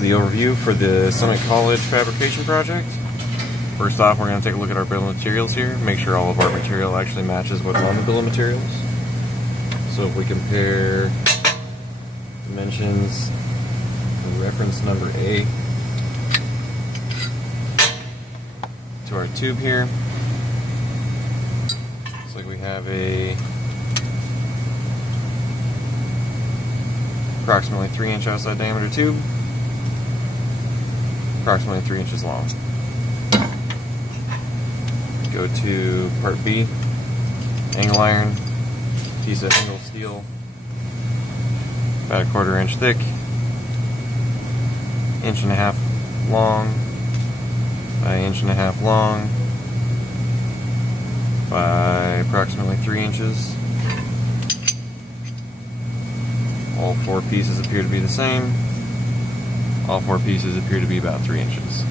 the overview for the Summit College fabrication project. First off, we're going to take a look at our bill of materials here, make sure all of our material actually matches what's on the bill of materials. So if we compare dimensions, the reference number A to our tube here, looks like we have a approximately 3-inch outside diameter tube, approximately 3 inches long. Go to part B, angle iron, piece of angle steel, about 1/4 inch thick, 1.5 inch long, by 1.5 inch long, by approximately 3 inches. All 4 pieces appear to be the same. All 4 pieces appear to be about 3 inches.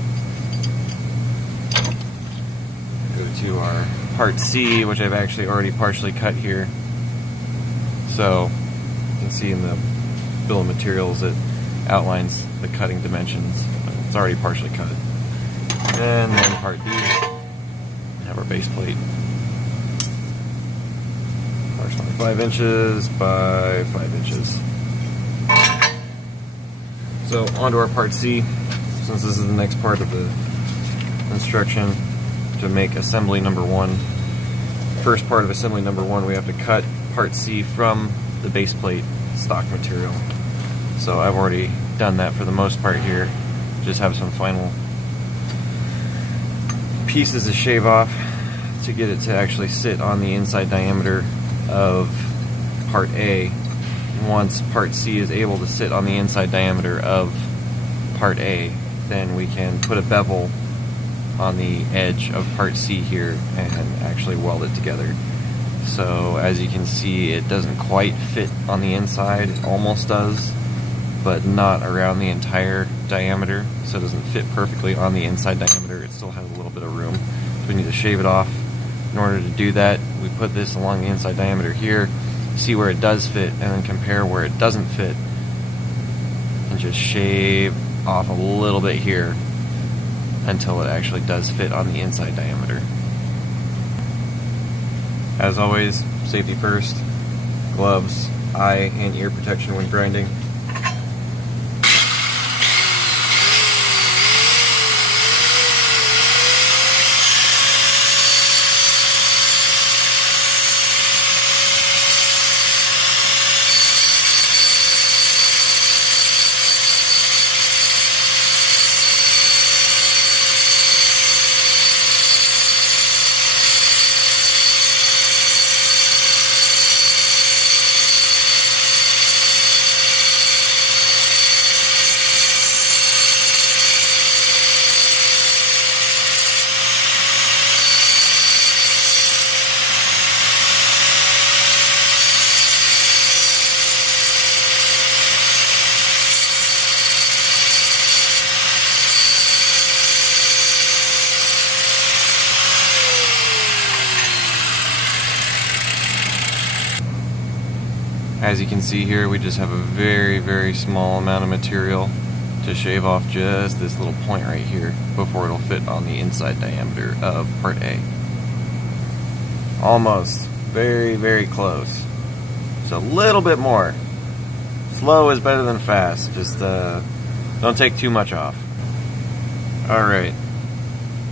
Go to our part C, which I've actually already partially cut here. So you can see in the bill of materials it outlines the cutting dimensions. It's already partially cut. And then part D, we have our base plate. Approximately 5 inches by 5 inches. So onto our part C, since this is the next part of the instruction to make assembly number 1. First part of assembly number 1, we have to cut part C from the base plate stock material. So I've already done that for the most part here. Just have some final pieces to shave off to get it to actually sit on the inside diameter of part A. Once part C is able to sit on the inside diameter of part A, then we can put a bevel on the edge of part C here and actually weld it together. So as you can see, it doesn't quite fit on the inside. It almost does, but not around the entire diameter. So it doesn't fit perfectly on the inside diameter. It still has a little bit of room. So we need to shave it off. In order to do that, we put this along the inside diameter here, see where it does fit, and then compare where it doesn't fit, and just shave off a little bit here until it actually does fit on the inside diameter. As always, safety first, gloves, eye and ear protection when grinding. As you can see here, we just have a very, very small amount of material to shave off just this little point right here before it'll fit on the inside diameter of part A. Almost. Very, very close. Just a little bit more. Slow is better than fast. Just don't take too much off. Alright.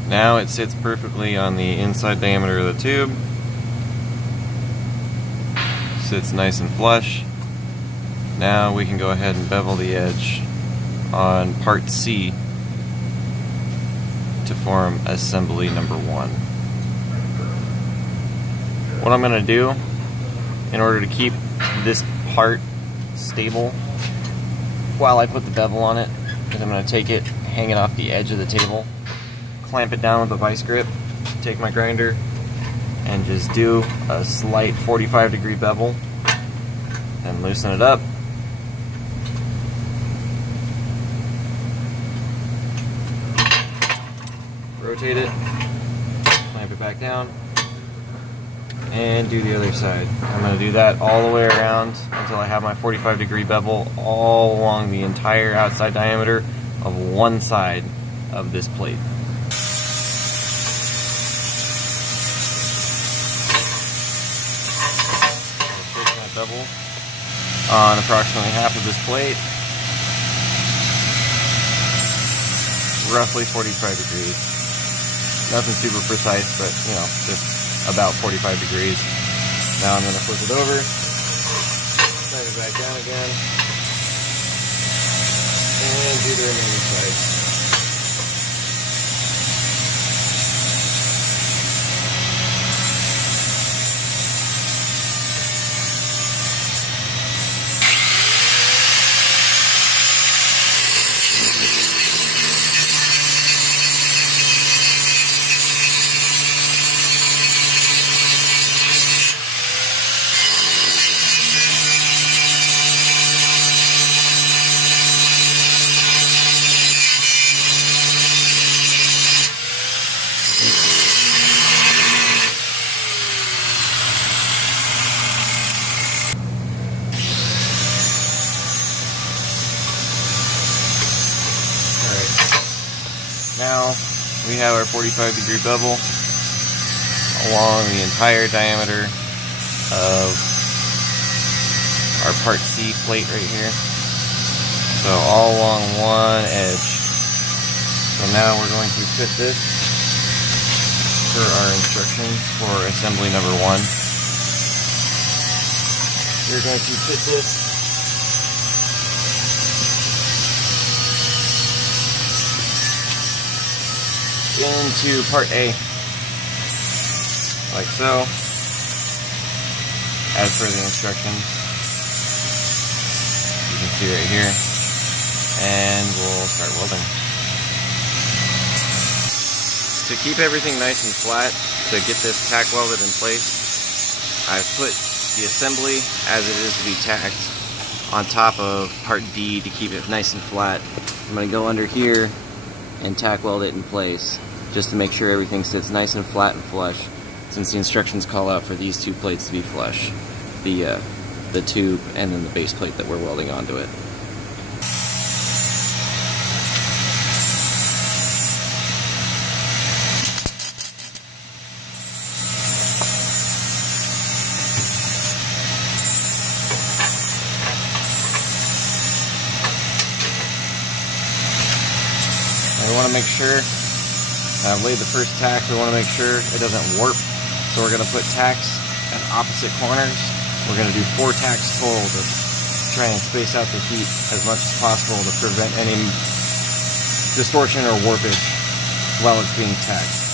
Now it sits perfectly on the inside diameter of the tube. Sits nice and flush. Now we can go ahead and bevel the edge on part C to form assembly number 1. What I'm going to do in order to keep this part stable while I put the bevel on it is I'm going to take it, hang it off the edge of the table, clamp it down with a vice grip, take my grinder, and just do a slight 45-degree bevel and loosen it up. Rotate it, clamp it back down, and do the other side. I'm going to do that all the way around until I have my 45-degree bevel all along the entire outside diameter of one side of this plate. Bevel on approximately half of this plate, roughly 45 degrees. Nothing super precise, but you know, just about 45 degrees. Now I'm going to flip it over, slide it back down again, and do the remaining side. Now we have our 45-degree bevel along the entire diameter of our part C plate right here. So all along one edge. So now we're going to fit this per our instructions for assembly number 1. We're going to fit this into part A, like so, as per the instructions. You can see right here, and we'll start welding. To keep everything nice and flat, to get this tack welded in place, I've put the assembly as it is to be tacked on top of part D to keep it nice and flat. I'm going to go under here and tack weld it in place, just to make sure everything sits nice and flat and flush, since the instructions call out for these two plates to be flush, the tube and then the base plate that we're welding onto it. We want to make sure, I've laid the first tack, we want to make sure it doesn't warp, so we're going to put tacks at opposite corners. We're going to do 4 tacks total to try and space out the heat as much as possible to prevent any distortion or warpage while it's being tacked.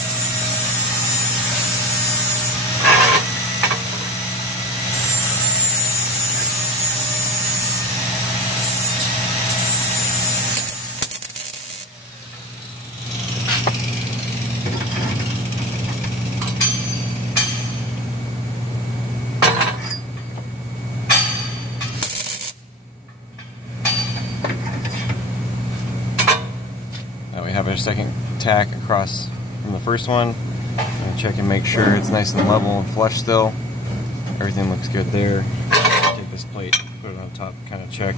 Now we have our second tack across from the first one. I'm going to check and make sure it's nice and level and flush still. Everything looks good there. Take this plate, put it on top, kind of check.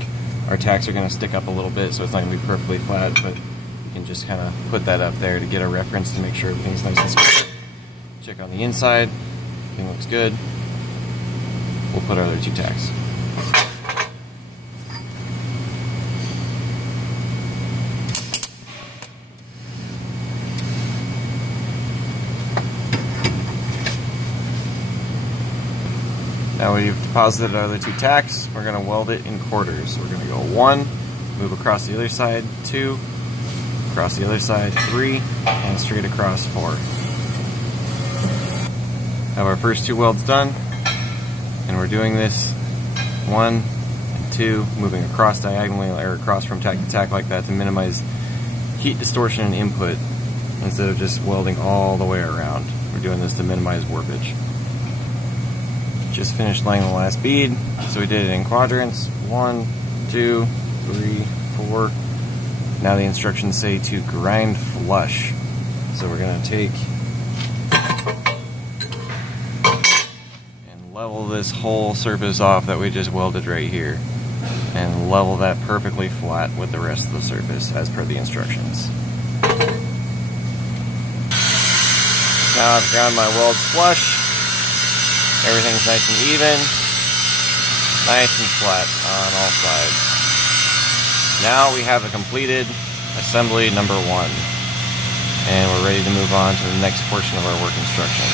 Our tacks are going to stick up a little bit, so it's not going to be perfectly flat, but you can just kind of put that up there to get a reference to make sure everything's nice and square. Check on the inside, everything looks good. We'll put our other 2 tacks. Now we've deposited our other 2 tacks, we're going to weld it in quarters. We're going to go 1, move across the other side, 2, across the other side, 3, and straight across 4. Have our first 2 welds done, and we're doing this 1 and 2, moving across diagonally or across from tack to tack like that to minimize heat distortion and input instead of just welding all the way around. We're doing this to minimize warpage. Just finished laying the last bead, so we did it in quadrants, 1, 2, 3, 4. Now the instructions say to grind flush. So we're going to take and level this whole surface off that we just welded right here, and and level that perfectly flat with the rest of the surface as per the instructions. Now I've ground my welds flush. Everything's nice and even, nice and flat on all sides. Now we have a completed assembly number 1, and we're ready to move on to the next portion of our work instruction.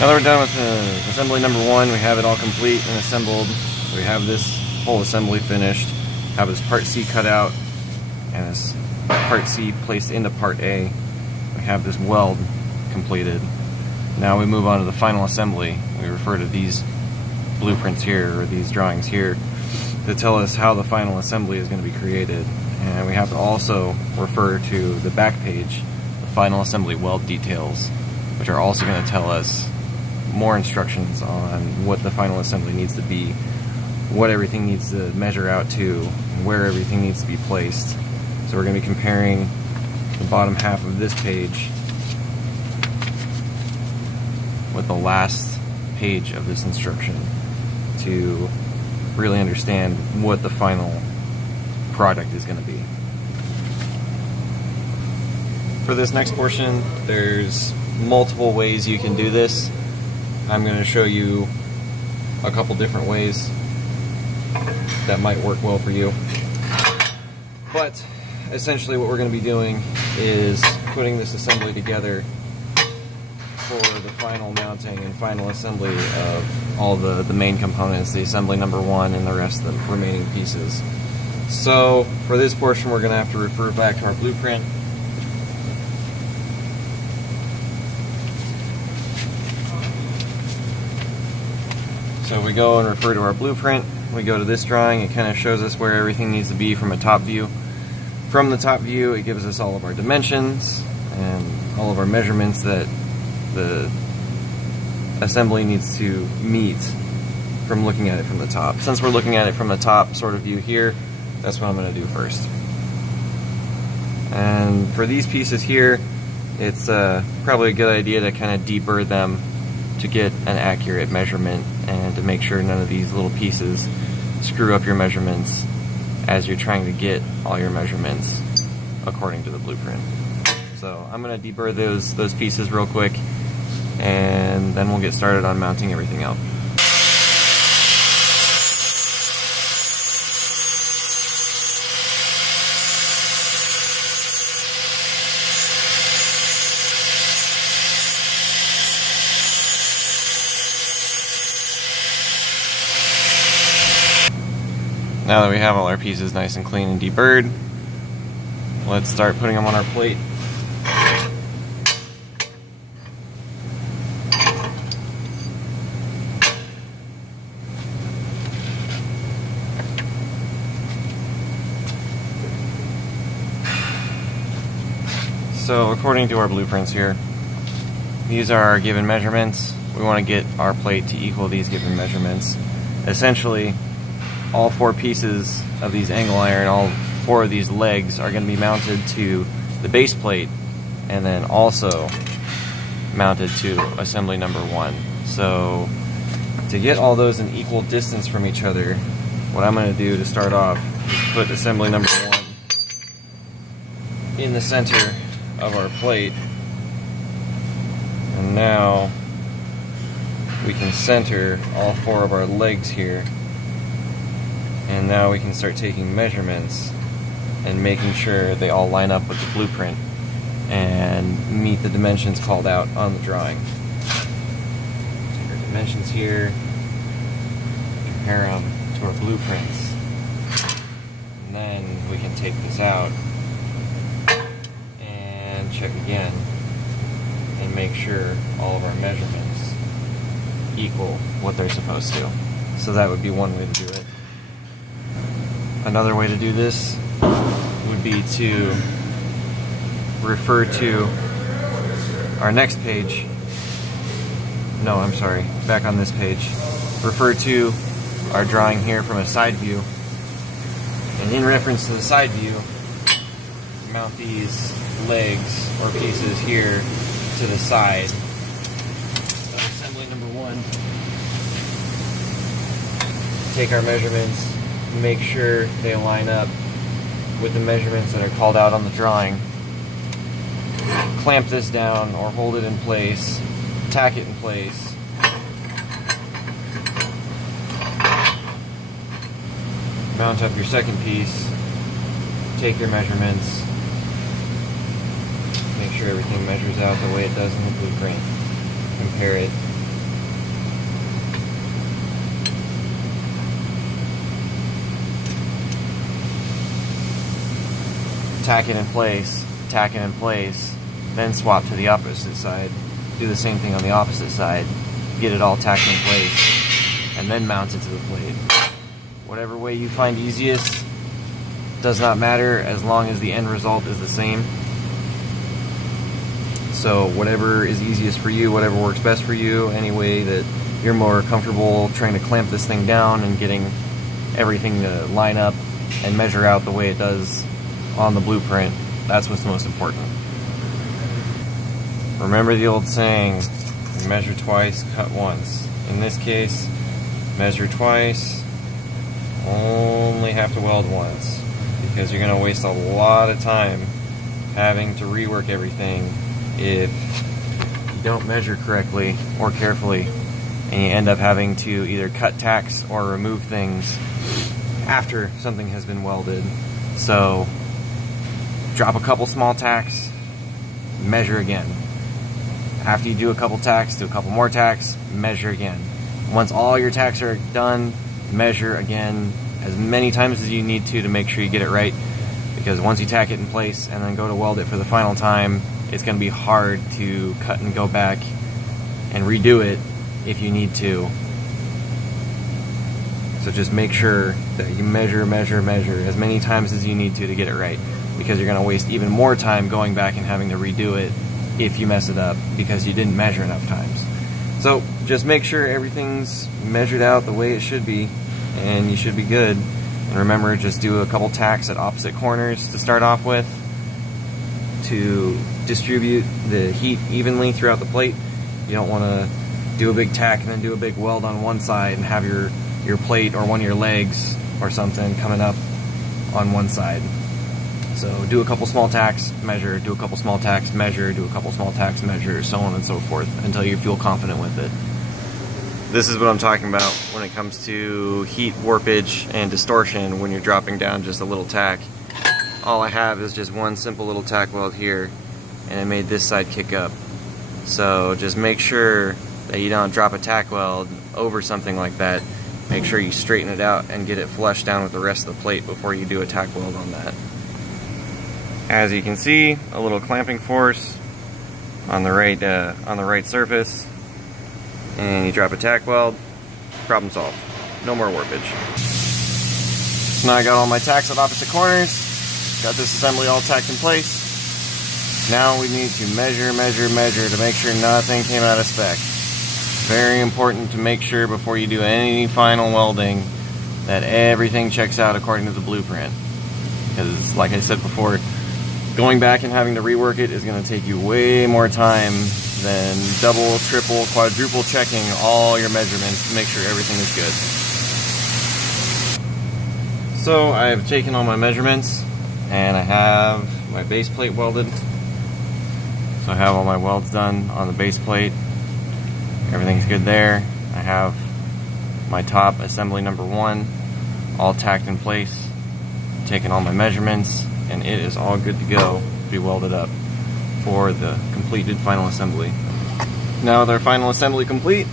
Now that we're done with assembly number 1, we have it all complete and assembled. We have this whole assembly finished, have this part C cut out, and this part C placed into part A. We have this weld completed. Now we move on to the final assembly. We refer to these blueprints here, or these drawings here, to tell us how the final assembly is going to be created. And we have to also refer to the back page, the final assembly weld details, which are also going to tell us more instructions on what the final assembly needs to be, what everything needs to measure out to, and where everything needs to be placed. So we're going to be comparing the bottom half of this page with the last page of this instruction to really understand what the final product is going to be. For this next portion, there's multiple ways you can do this. I'm going to show you a couple different ways that might work well for you. But essentially what we're going to be doing is putting this assembly together for the final mounting and final assembly of all the main components, the assembly number 1 and the rest of the remaining pieces. So for this portion we're going to have to refer back to our blueprint. So we go and refer to our blueprint, we go to this drawing, it kind of shows us where everything needs to be from a top view. From the top view it gives us all of our dimensions and all of our measurements that the assembly needs to meet from looking at it from the top. Since we're looking at it from the top sort of view here, that's what I'm going to do first. And for these pieces here, it's probably a good idea to kind of deburr them to get an accurate measurement and to make sure none of these little pieces screw up your measurements as you're trying to get all your measurements according to the blueprint. So I'm going to deburr those pieces real quick, and then we'll get started on mounting everything up. Now that we have all our pieces nice and clean and deburred, let's start putting them on our plate. So according to our blueprints here, these are our given measurements. We want to get our plate to equal these given measurements. Essentially, all 4 pieces of these angle iron, all 4 of these legs are going to be mounted to the base plate and then also mounted to assembly number 1. So to get all those in equal distance from each other, what I'm going to do to start off is put assembly number 1 in the center of our plate, and now we can center all 4 of our legs here. And now we can start taking measurements and making sure they all line up with the blueprint and meet the dimensions called out on the drawing. Take our dimensions here, compare them to our blueprints, and then we can take this out and check again and make sure all of our measurements equal what they're supposed to. So that would be one way to do it. Another way to do this would be to refer to our next page. No, I'm sorry, back on this page. Refer to our drawing here from a side view. And in reference to the side view, mount these legs or pieces here to the side of assembly number 1. take our measurements, make sure they line up with the measurements that are called out on the drawing. Clamp this down or hold it in place, tack it in place. Mount up your second piece, take your measurements, make sure everything measures out the way it does in the blueprint. Compare it. Tack it in place, then swap to the opposite side. Do the same thing on the opposite side. Get it all tacked in place, and then mount it to the plate. Whatever way you find easiest does not matter as long as the end result is the same. So whatever is easiest for you, whatever works best for you, any way that you're more comfortable trying to clamp this thing down and getting everything to line up and measure out the way it does on the blueprint, that's what's most important. Remember the old saying, measure twice, cut once. In this case, measure twice, only have to weld once, because you're going to waste a lot of time having to rework everything if you don't measure correctly or carefully, and you end up having to either cut tacks or remove things after something has been welded. So drop a couple small tacks, measure again. After you do a couple tacks, do a couple more tacks, measure again. Once all your tacks are done, measure again as many times as you need to make sure you get it right, because once you tack it in place and then go to weld it for the final time, it's going to be hard to cut and go back and redo it if you need to. So just make sure that you measure as many times as you need to get it right, because you're going to waste even more time going back and having to redo it if you mess it up because you didn't measure enough times. So just make sure everything's measured out the way it should be, and you should be good. And remember, just do a couple tacks at opposite corners to start off with to distribute the heat evenly throughout the plate. You don't want to do a big tack and then do a big weld on one side and have your plate or one of your legs or something coming up on one side. So do a couple small tacks, measure, do a couple small tacks, measure, do a couple small tacks, measure, so on and so forth until you feel confident with it. This is what I'm talking about when it comes to heat warpage and distortion when you're dropping down just a little tack. All I have is just one simple little tack weld here, and it made this side kick up. So just make sure that you don't drop a tack weld over something like that. Make sure you straighten it out and get it flush down with the rest of the plate before you do a tack weld on that. As you can see, a little clamping force on the right surface, and you drop a tack weld, problem solved. No more warpage. So now I got all my tacks at opposite corners, got this assembly all tacked in place. Now we need to measure to make sure nothing came out of spec. Very important to make sure before you do any final welding that everything checks out according to the blueprint. Because like I said before, going back and having to rework it is going to take you way more time than double, triple, quadruple checking all your measurements to make sure everything is good. So I've taken all my measurements and I have my base plate welded. So I have all my welds done on the base plate. Everything's good there. I have my top assembly number 1 all tacked in place, taken all my measurements, and it is all good to go to be welded up for the completed final assembly. Now with our final assembly complete,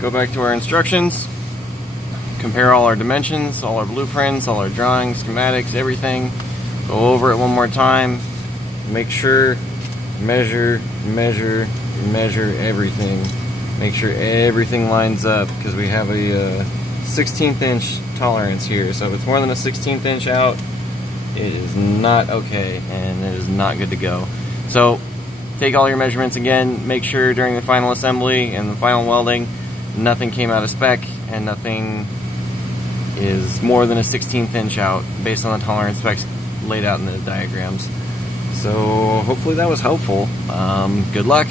go back to our instructions, compare all our dimensions, all our blueprints, all our drawings, schematics, everything. Go over it one more time, make sure, measure everything. Make sure everything lines up, because we have a 16th inch tolerance here, so if it's more than a 16th inch out, it is not okay, and it is not good to go. So take all your measurements again, make sure during the final assembly and the final welding nothing came out of spec and nothing is more than a 16th inch out based on the tolerance specs laid out in the diagrams. So hopefully that was helpful. Good luck.